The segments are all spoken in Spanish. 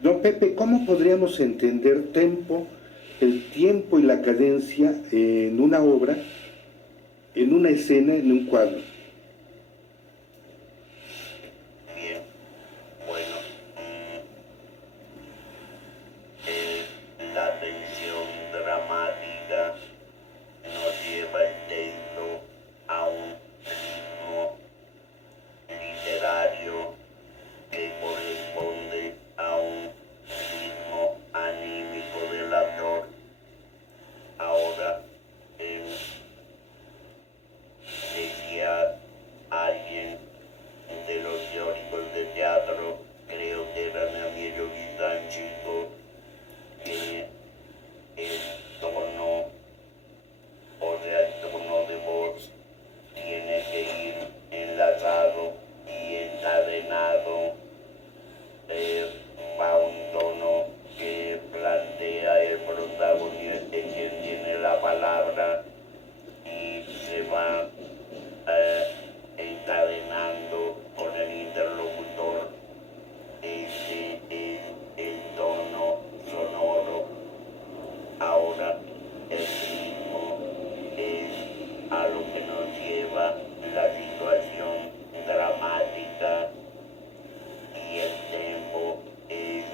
Don Pepe, ¿cómo podríamos entender tempo, el tiempo y la cadencia en una obra, en una escena, en un cuadro? Bien, bueno, la tensión dramática nos lleva el texto a un ritmo literario que corresponde a un ritmo anímico del actor. Ahora, decía alguien de los teóricos de teatro, creo que era Ramiro Chico, que el tono, o sea, el tono de voz, tiene que ir enlazado y encadenado a un tono que plantea el protagonista, quien tiene la palabra, y se va encadenando con el interlocutor. Ese es el tono sonoro. Ahora el ritmo es a lo que nos lleva la situación dramática, y el tempo es,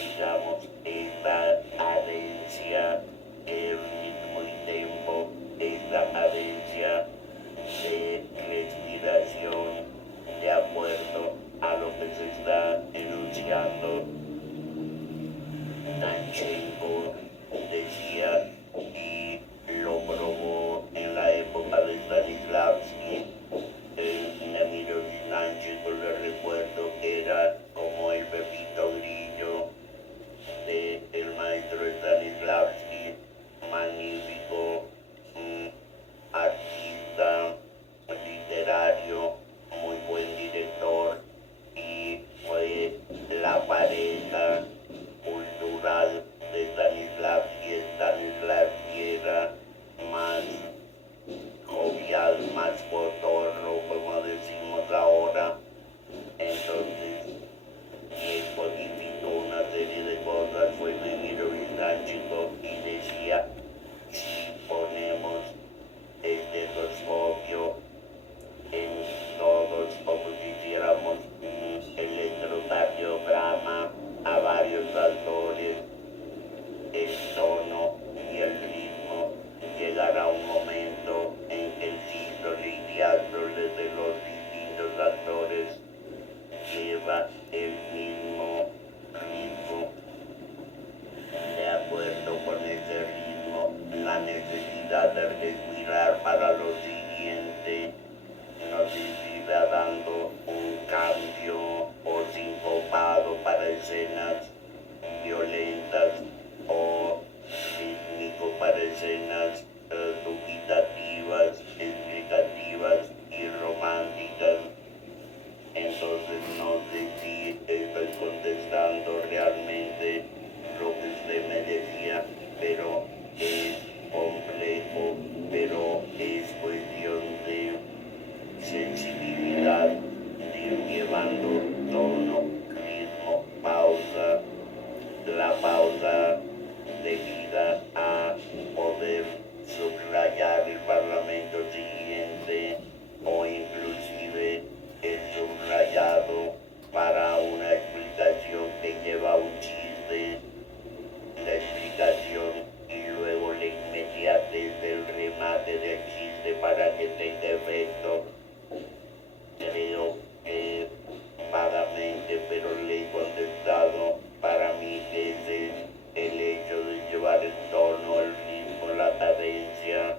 digamos, esta cadencia, el ritmo y tempo es la cadencia de respiración de acuerdo a lo que se está enunciando. Danchenko decía, y lo probó en la época de Stanislavski, Emilio Danchenko, le recuerdo que era como el Pepito Grillo del maestro Stanislavski, magnífico artista literario, muy buen director, y fue la pareja cultural de Stanislavski. Stanislavski era más jovial, más cotorro, como decimos ahora. Entonces, y codificó una serie de cosas, fue Emilio Chico, y decía, si ponemos el estetoscopio en todos, como si hiciéramos un electrocardiograma a varios actores, el tono y el ritmo, llegará un momento en que el síndrome y diástole de los distintos actores lleva el mismo ritmo. De acuerdo con ese ritmo, la necesidad de respirar para lo siguiente nos irá dando un cambio o sincopado para escenas violentas, o rítmico para escenas dubitativas, explicativas y románticas. Entonces no sé si estoy contestando realmente lo que usted me decía, pero es complejo, pero es cuestión de sensibilidad, de ir llevando tono, ritmo, pausa, la pausa debida a poder subrayar el parlamento siguiente, o inclusive el subrayado para una explicación que lleva un chiste, la explicación y luego la inmediatez del remate del chiste para que tenga efecto. Creo que vagamente, pero le he contestado, para mí ese es el hecho de llevar el tono, el ritmo, la cadencia.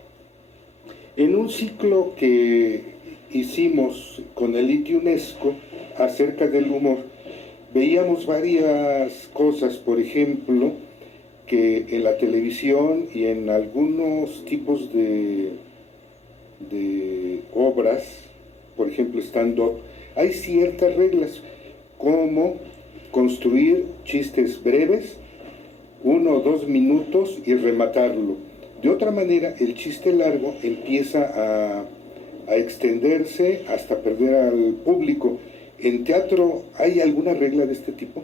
En un ciclo que hicimos con el ITI UNESCO acerca del humor, veíamos varias cosas, por ejemplo, que en la televisión y en algunos tipos de obras, por ejemplo stand-up, hay ciertas reglas, como construir chistes breves, 1 o 2 minutos, y rematarlo. De otra manera, el chiste largo empieza a extenderse hasta perder al público. ¿En teatro hay alguna regla de este tipo?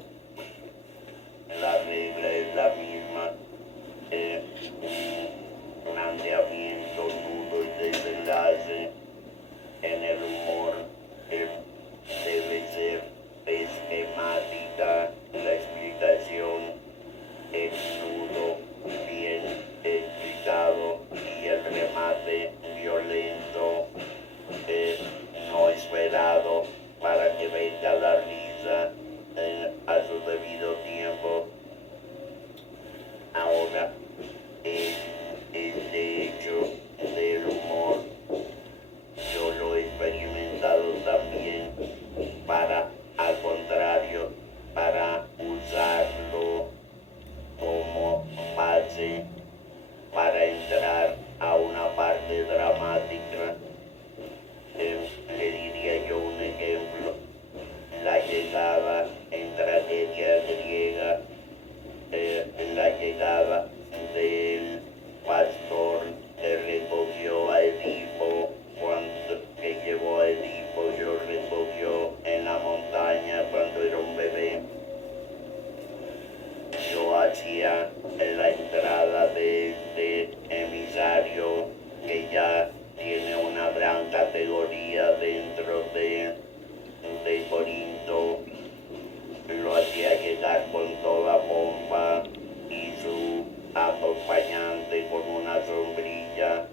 para, al contrario, para usarlo como base para entrar a una parte dramática. Le diría yo un ejemplo: la llegada en tragedia griega, la llegada del pastor que recogió a Edipo, cuando que llevó a Edipo, yo recogió en la montaña cuando era un bebé. Yo hacía la entrada de este emisario que ya tiene una gran categoría dentro de Corinto. Lo hacía llegar con toda pompa y su acompañante con una sombrilla.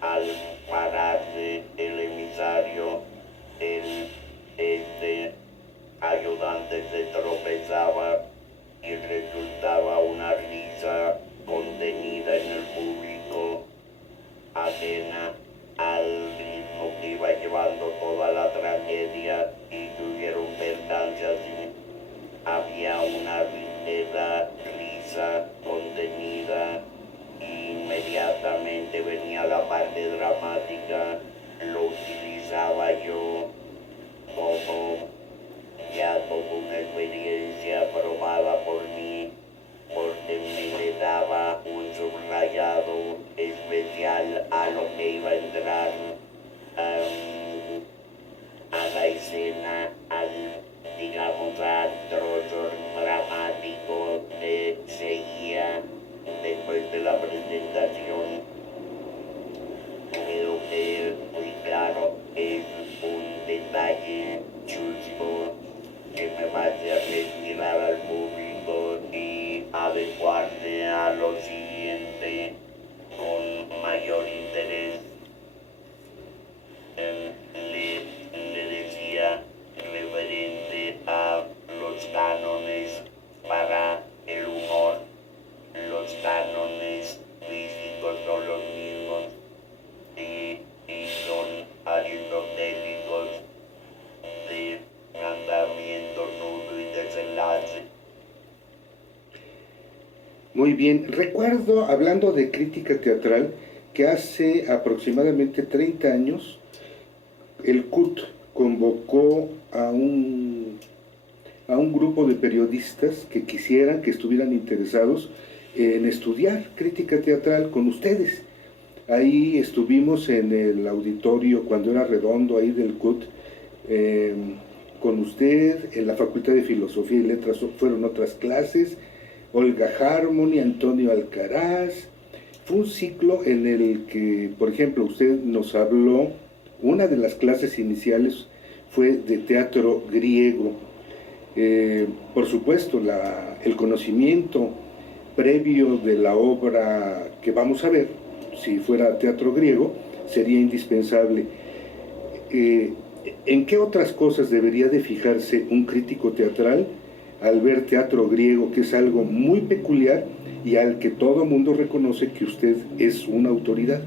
Al pararse el emisario, este ayudante se tropezaba y resultaba una risa contenida en el público, ajena al ritmo que iba llevando toda la tragedia, y tuvieron percance así. Había una ligera risa contenida y inmediatamente venía la parte dramática. Lo utilizaba yo como como una experiencia probada por mí, porque me le daba un subrayado especial a lo que iba a entrar, a la escena, digamos, al trozo dramático que seguía después de la presentación. Creo que muy claro, es un detalle chusco que me va a hacer respirar al público y adecuarse a lo siguiente con mayor interés. Le decía, referente a los cánones para el humor, los cánones físicos son los mismos y son aristotélicos, de andamiento, nudo y desenlace. Muy bien, recuerdo, hablando de crítica teatral, que hace aproximadamente 30 años el CUT convocó a un grupo de periodistas que quisieran, que estuvieran interesados en estudiar crítica teatral con ustedes. Ahí estuvimos en el auditorio, cuando era redondo, ahí del CUT, con usted. En la Facultad de Filosofía y Letras fueron otras clases, Olga Harmony, Antonio Alcaraz. Fue un ciclo en el que, por ejemplo, usted nos habló, una de las clases iniciales fue de teatro griego. Por supuesto, el conocimiento previo de la obra que vamos a ver, si fuera teatro griego, sería indispensable. ¿En qué otras cosas debería de fijarse un crítico teatral al ver teatro griego, que es algo muy peculiar y al que todo mundo reconoce que usted es una autoridad?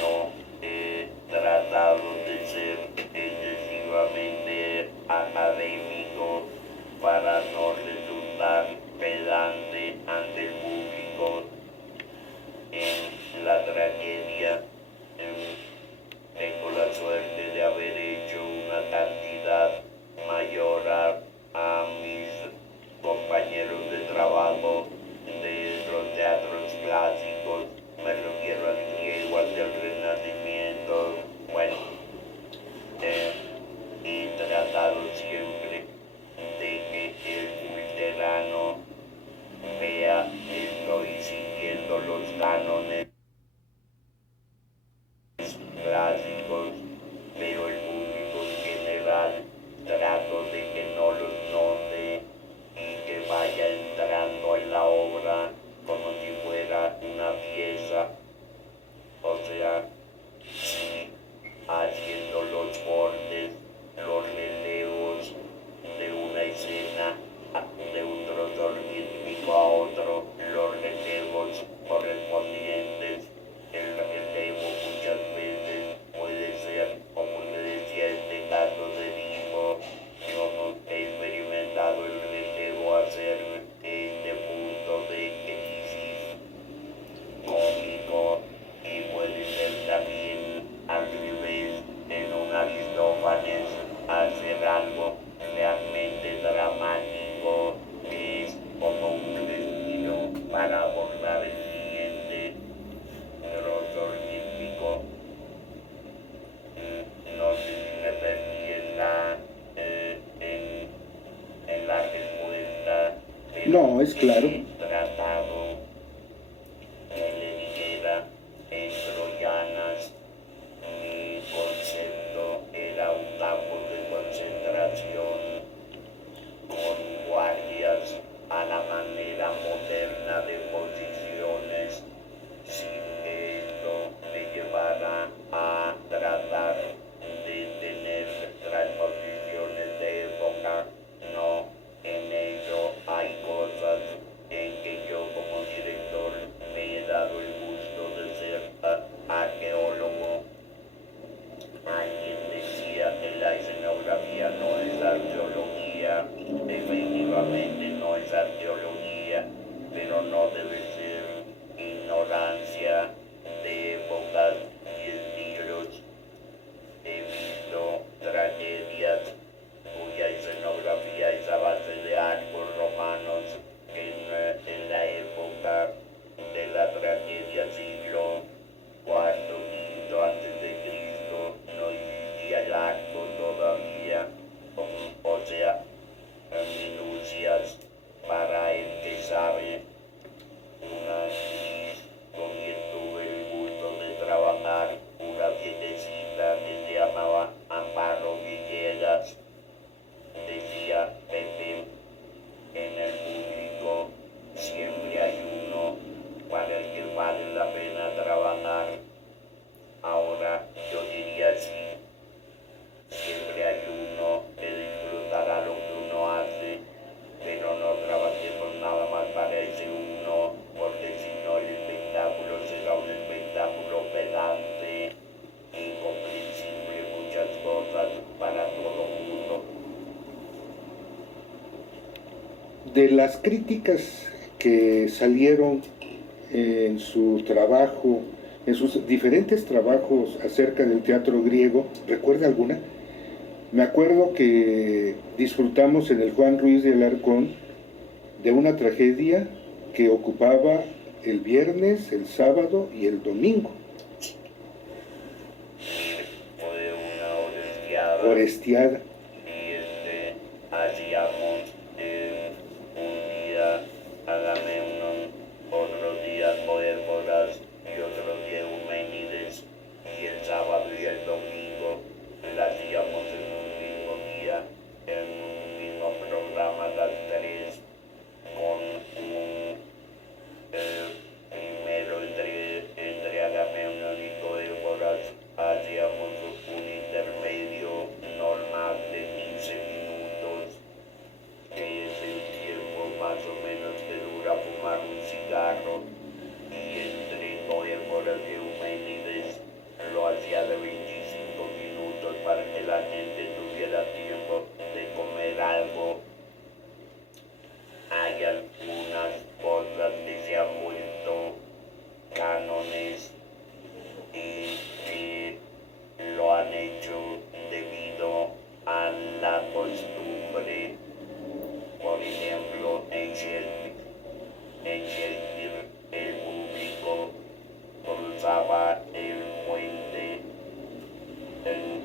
No he tratado de ser excesivamente académico para no resultar pedante ante el público. En la tragedia tengo la suerte de haber hecho una cantidad mayor a mis compañeros de trabajo de los teatros clásicos. Me refiero al griego, al del Renacimiento. Bueno, he tratado siempre de que el luterano vea que estoy siguiendo los cánones clásicos, pero el público en general trato de que no los note y que vaya entrando en la obra como si fuera una pieza, o sea, sí, haciendo los bordes, los relevos de una escena, de un trozo rítmico a otro, los relevos correspondientes. El relevo muchas veces puede algo realmente dramático, que es como un respiro para abordar el siguiente trozo rítmico. No sé si me perdí en la respuesta, pero No, es claro. he tratado que le dijera en troyanas. Mi concepto era un campo de concentración con guardias a la manera moderna de posiciones, sin que esto me llevara a tratar de tener transposiciones de época. No, en ello hay cosas en que yo como director me he dado el gusto de ser arqueólogo. Alguien decía que la escenografía no es arqueología, efectivamente no es arqueología, pero no debe ser ignorancia de épocas y estilos. He visto tragedias cuya escenografía es a base de arcos romanos en la época de la tragedia siglo cuarto, quinto antes de Cristo no existía el arco todavía, o sea, minucias para el que sabe. Una actriz con quien tuve el gusto de trabajar, una viejecita que se llamaba Amparo Villegas, decía: Pepe, en el público siempre hay uno para el que vale la pena trabajar. Ahora yo diría así: siempre hay uno que disfrutará lo que uno hace, pero no trabajemos nada más para ese uno, porque si no el espectáculo será un espectáculo pedante, incomprensible, muchas cosas para todo mundo. De las críticas que salieron en su trabajo, en sus diferentes trabajos acerca del teatro griego, ¿recuerda alguna? Me acuerdo que disfrutamos en el Juan Ruiz de Alarcón de una tragedia que ocupaba el viernes, el sábado y el domingo. Fue una Orestiada. y hacíamos un día Agamemnon, otro día Poéforas y otro día Euménides, y el sábado y el domingo la hacíamos en un mismo día, en un mismo programa las tres, con un primero entre Agamemnon y Poéforas hacíamos un intermedio normal de 15 minutos, que es el tiempo más o menos que dura fumar un cigarro, y entre Poéforas y Euménides lo hacía de 25 minutos para que la gente tuviera tiempo de comer algo. Hay algunas cosas que se han vuelto cánones y que lo han hecho debido a la costumbre. Por ejemplo, en Shakespeare el público cruzaba el puente,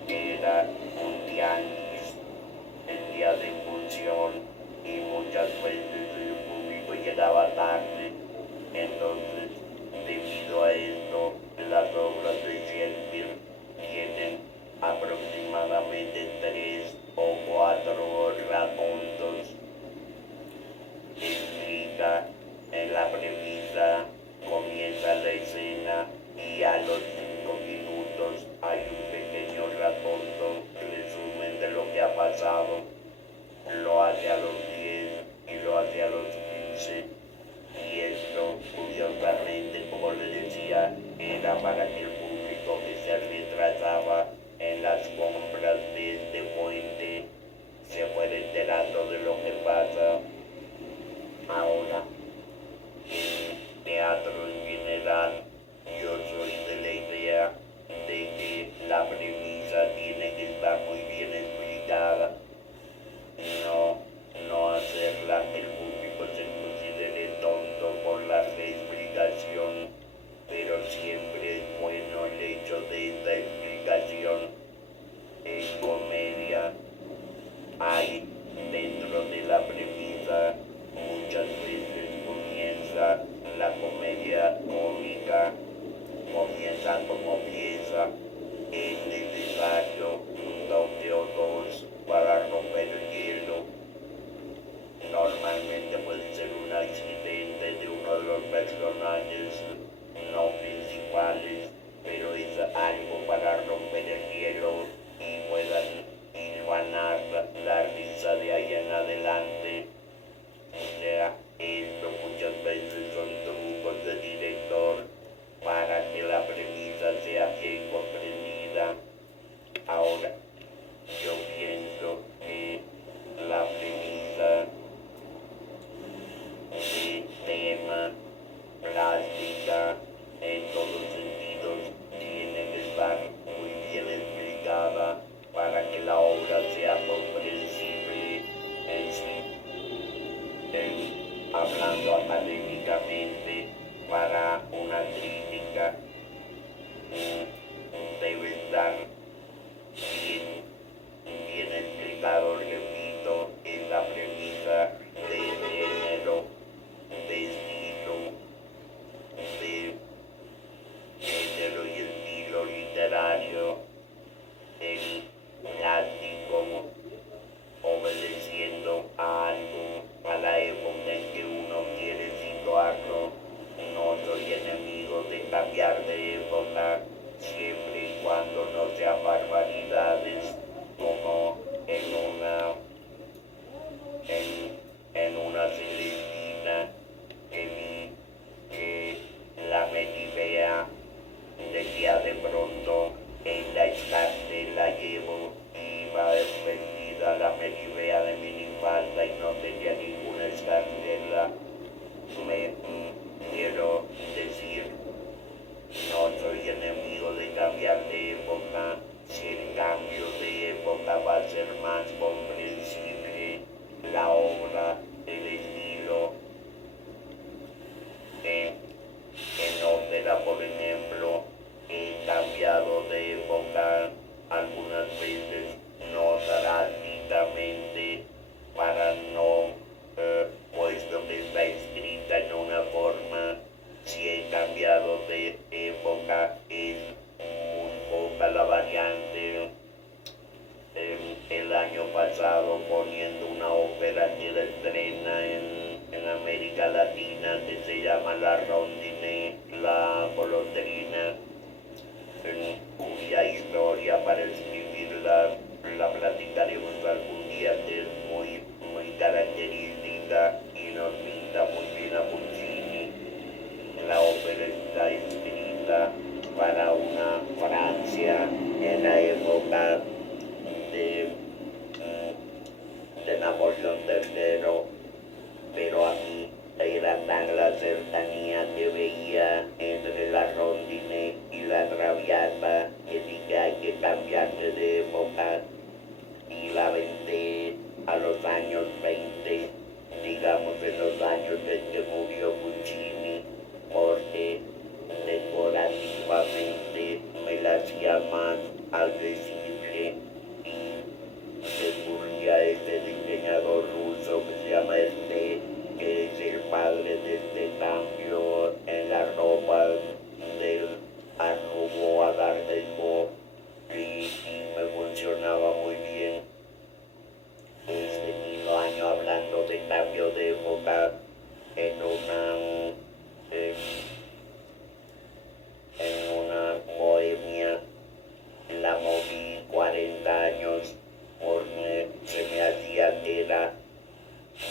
que era un tianguis, el día de función, y muchas veces el público llegaba tarde. Entonces, debido a esto, las obras de Shakespeare tienen aproximadamente 3 o 4 racontos. Explica en la premisa, comienza la escena y a los 5 minutos hay un pequeño raconto, resumen de lo que ha pasado. Lo hace a los 10 y lo hace a los 15. Y esto, curiosamente, como le decía, era para que el público que se retrasaba en las compras de este puente se fuera enterando de lo que pasa. Ahora, en teatro en general, yo soy de la idea de que la premisa tiene que estar muy bien explicada. no, no hacerla que el público se considere tonto por la explicación, pero siempre es bueno el hecho de esta explicación. En comedia hay dentro de la premisa muchas veces comienza la comedia cómica, comienza como pieza, es necesario un toque o dos para romper el hielo. Normalmente puede ser un accidente de uno de los personajes no principales, pero es algo para romper el hielo y puedan ganar la risa de ahí en adelante. O sea, esto muchas veces son trucos de director para que la premisa sea bien comprendida. Ahora, yo pienso que la premisa de tema, plástica, en todos sentidos, tiene que estar muy bien explicada para que la obra sea comprensible en sí. Hablando académicamente, para una crítica debe estar bien, bien explicado, repito, en la premisa de género, de estilo, de género y estilo literario, el plástico, obedeciendo a algo, a la época en que uno quiere situarlo. No soy enemigo de cambiar de época, siempre y cuando no sea barbaridades, como en una Celestina que vi que la Melibea decía de pronto en la estante la llevo y iba vestida la Melibea de minifalda y no tenía ninguna escarcela. Me quiero decir, no soy enemigo de cambiar de época, si el cambio de época va a ser más comprensible, la obra, el estilo, en ópera, por ejemplo, he cambiado de época algunas veces, no drásticamente, para no, puesto que está escrita en una forma, si he cambiado de época es muy poca la variante. El año pasado poniendo una ópera que la estrena en América Latina que se llama La Rondine, la golondrina, cuya historia para escribirla la platicaremos algún día, que es muy, muy característica y nos pinta muy bien a Puccini. La ópera está escrita para una Francia en la época de, de Napoleón III, pero a mí era tan la cercanía que veía entre la Rondine y la Traviata que dije hay que cambiarse de época y la vendé a los años 20, digamos en los años en que murió Puccini, porque decorativamente me la hacía más accesible y recurría a este diseñador ruso que se llama que es el padre de este cambio en la ropa del Art Nouveau a Art Deco y me funcionaba muy bien. Este mismo año hablando de cambio de época en una bohemia, la moví 40 años porque se me hacía que era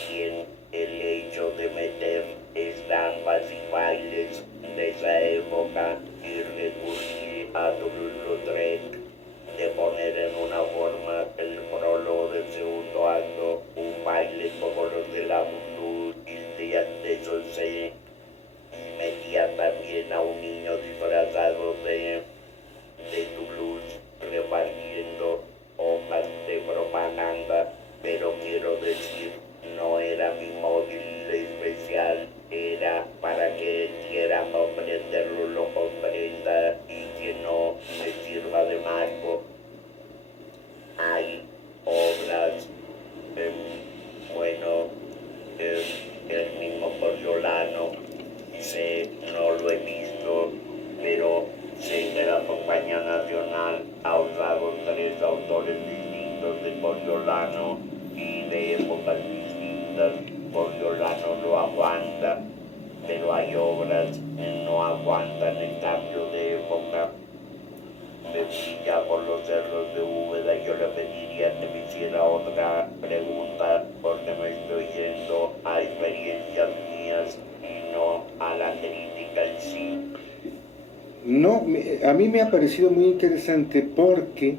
bien el hecho de meter estampas y bailes de esa época y recurrir a Toulouse-Lautrec, de poner en una forma el prólogo del segundo acto un baile como los de la Voodoo y de José, y metía también a un niño disfrazado de Toulouse repartiendo hojas de propaganda, pero quiero algo. Hay obras, bueno, el mismo Corriolano, no lo he visto, pero sé que la Compañía Nacional ha usado 3 autores distintos de Corriolano y de épocas distintas. Corriolano lo aguanta, pero hay obras que no aguantan el cambio de época. Me pilla por los cerros de Úbeda y yo le pediría que me hiciera otra pregunta porque me estoy yendo a experiencias mías y no a la crítica en sí. No, a mí me ha parecido muy interesante porque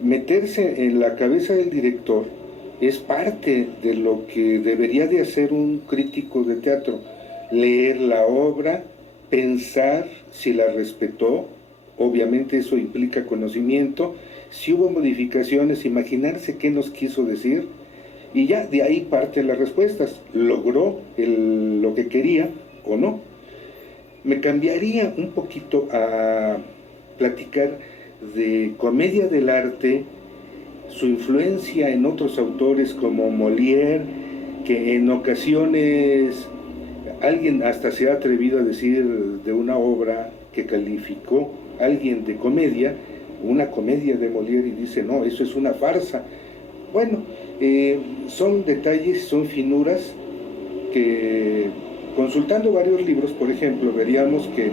meterse en la cabeza del director es parte de lo que debería de hacer un crítico de teatro. Leer la obra, pensar si la respetó, obviamente eso implica conocimiento, si hubo modificaciones, imaginarse qué nos quiso decir y ya de ahí parten las respuestas. ¿Logró lo que quería o no? Me cambiaría un poquito a platicar de comedia del arte, su influencia en otros autores como Molière, que en ocasiones alguien hasta se ha atrevido a decir de una obra que calificó alguien de comedia, una comedia de Molière, y dice, no, eso es una farsa. Bueno, son detalles, son finuras que consultando varios libros, por ejemplo, veríamos que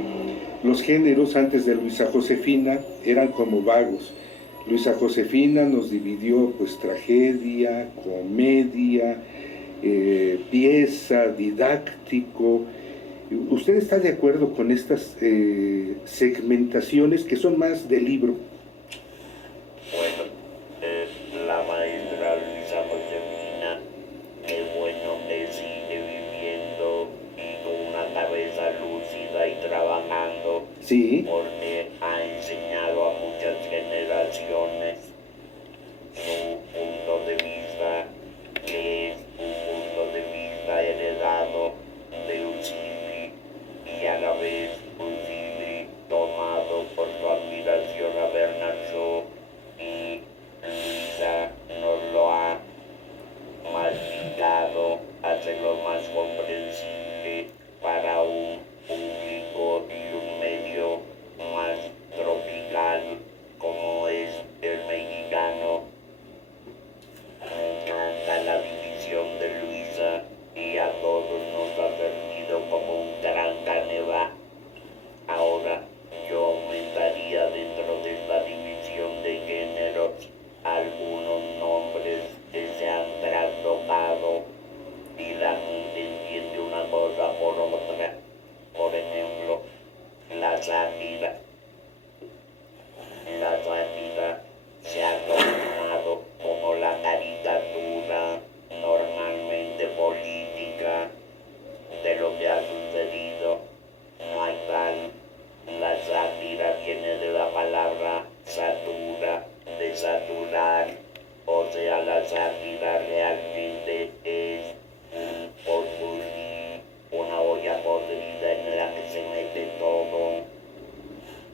los géneros antes de Luisa Josefina eran como vagos. Luisa Josefina nos dividió pues tragedia, comedia, pieza, didáctico. ¿Usted está de acuerdo con estas segmentaciones que son más de libro? Bueno, la maestra Luisa Josefina, qué bueno que sigue viviendo y con una cabeza lúcida y trabajando, Sí. porque ha enseñado a muchas generaciones su punto de vista, que es un punto de vista heredado de Ucili y a la vez Ucili tomado por su admiración a Bernard Shaw, y Luisa nos lo ha masticado, hace lo más comprensible para un público y un medio más tropical como es el mexicano. Me encanta la división de Luisa y a todos nos ha servido como un gran canevá. Ahora yo aumentaría dentro de esta división de géneros algunos nombres que se han trastocado y la gente entiende una cosa por otra. Por ejemplo, la sátira. La sátira se ha tomado como la caricatura normalmente política de lo que ha sucedido. No hay tal. La sátira viene de la palabra satura, de saturar. O sea, la sátira realmente es un popurrí, una olla podrida en la que se mete todo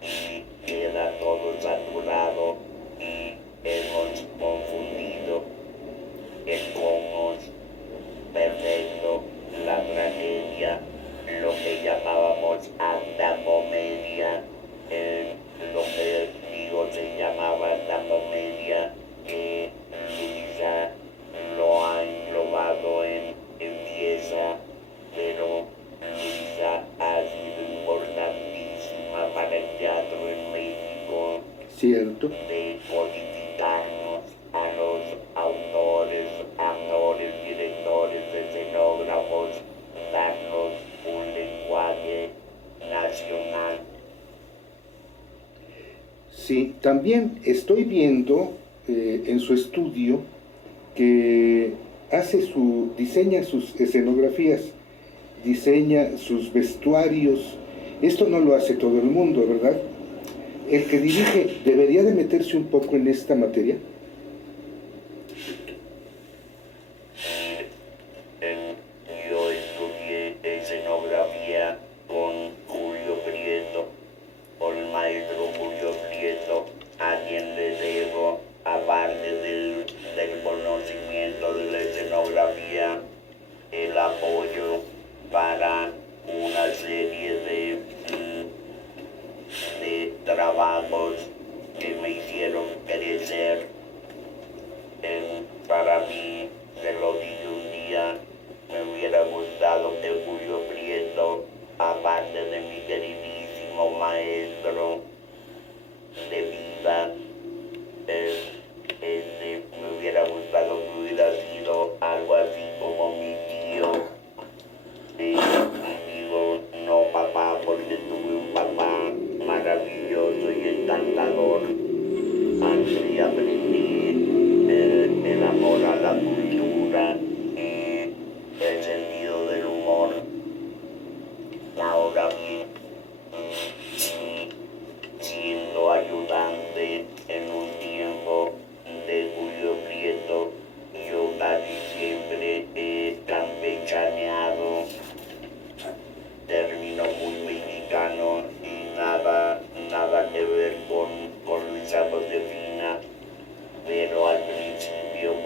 y queda todo saturado, y hemos confundido el cosmos perfecto, la tragedia, lo que llamábamos alta comedia, lo que digo se llamaba alta comedia, que Luisa lo ha englobado en pieza, pero Luisa ha sido importantísima para el teatro en México, Cierto. de codificarnos a los autores, actores, directores, escenógrafos, darnos un lenguaje nacional. Sí, también estoy viendo en su estudio que diseña sus escenografías, diseña sus vestuarios. Esto no lo hace todo el mundo, ¿verdad? El que dirige debería de meterse un poco en esta materia. Yo estudié escenografía con Julio Prieto, con el maestro Julio Prieto, a quien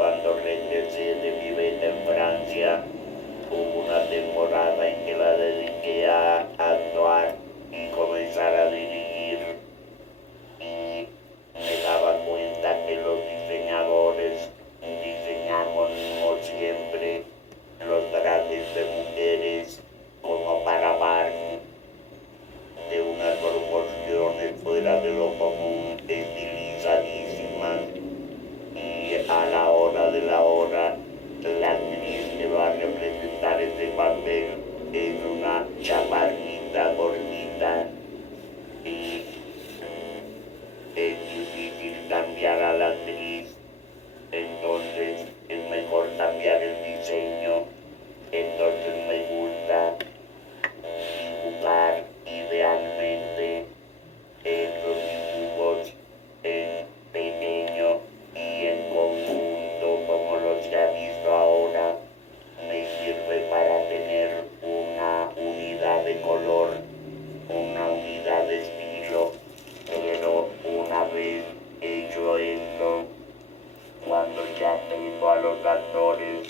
cuando regresé de mi venta en Francia, hubo una temporada en que la dediqué a actuar y comenzar a dirigir. Y me daba cuenta que los diseñadores diseñamos no siempre los trajes de mujeres como para Barbie, de unas proporciones fuera de lo común, estilizadísimas, y a la hora de la hora, la actriz que va a representar ese papel es una chaparrita gordita, y es difícil cambiar a la actriz, entonces es mejor cambiar el diseño. Entonces me gusta dibujar idealmente esos dibujos en pequeño y en conjunto como los que ha visto ahora. Me sirve para tener una unidad de color, una unidad de estilo, pero una vez hecho esto, cuando ya tengo a los actores,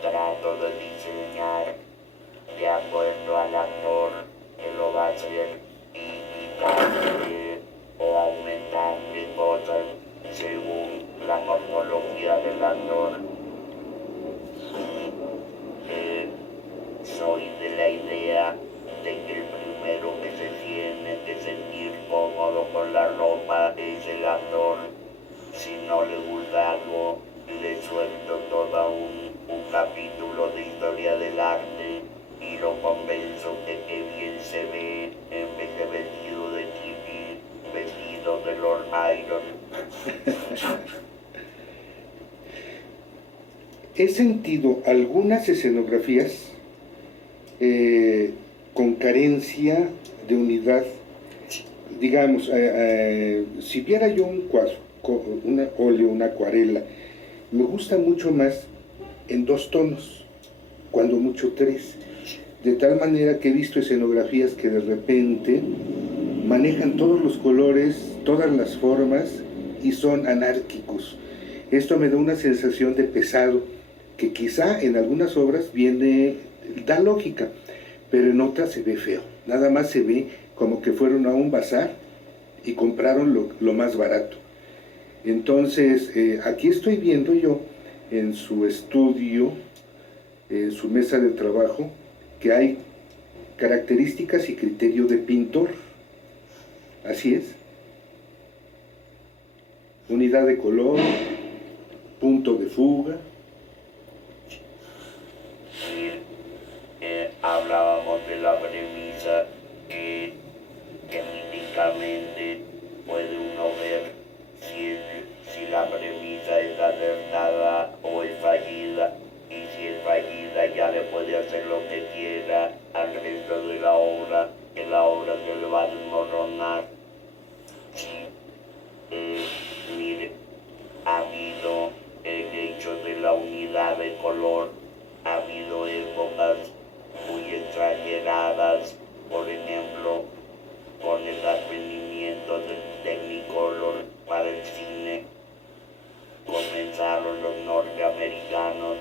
trato de diseñar de acuerdo al actor que lo va a hacer y quitarle o aumentarle cosas según la morfología del actor. Soy de la idea de que el primero que se tiene que sentir cómodo con la ropa es el actor. Si no le gusta algo, le suelto todo un capítulo de historia del arte y lo convenzo de que bien se ve en vez de vestido de Tipi, vestido de Lord Byron. He sentido algunas escenografías con carencia de unidad. Digamos, si viera yo un cuadro, un óleo, una acuarela, me gusta mucho más en 2 tonos, cuando mucho 3. De tal manera que he visto escenografías que de repente manejan todos los colores, todas las formas y son anárquicos. Esto me da una sensación de pesado, que quizá en algunas obras da lógica, pero en otras se ve feo. Nada más se ve como que fueron a un bazar y compraron lo más barato. Entonces, aquí estoy viendo yo en su estudio, en su mesa de trabajo, que hay características y criterio de pintor. Así es. Unidad de color, punto de fuga. Hablábamos de la premisa que típicamente puede uno ver si la premisa es acertada o es fallida, y si es fallida ya le puede hacer lo que quiera al resto de la obra, que la obra se le va a desmoronar. Sí, mire, ha habido el hecho de la unidad de color, ha habido épocas muy exageradas, por ejemplo, con el advenimiento del Technicolor para el cine, comenzaron los norteamericanos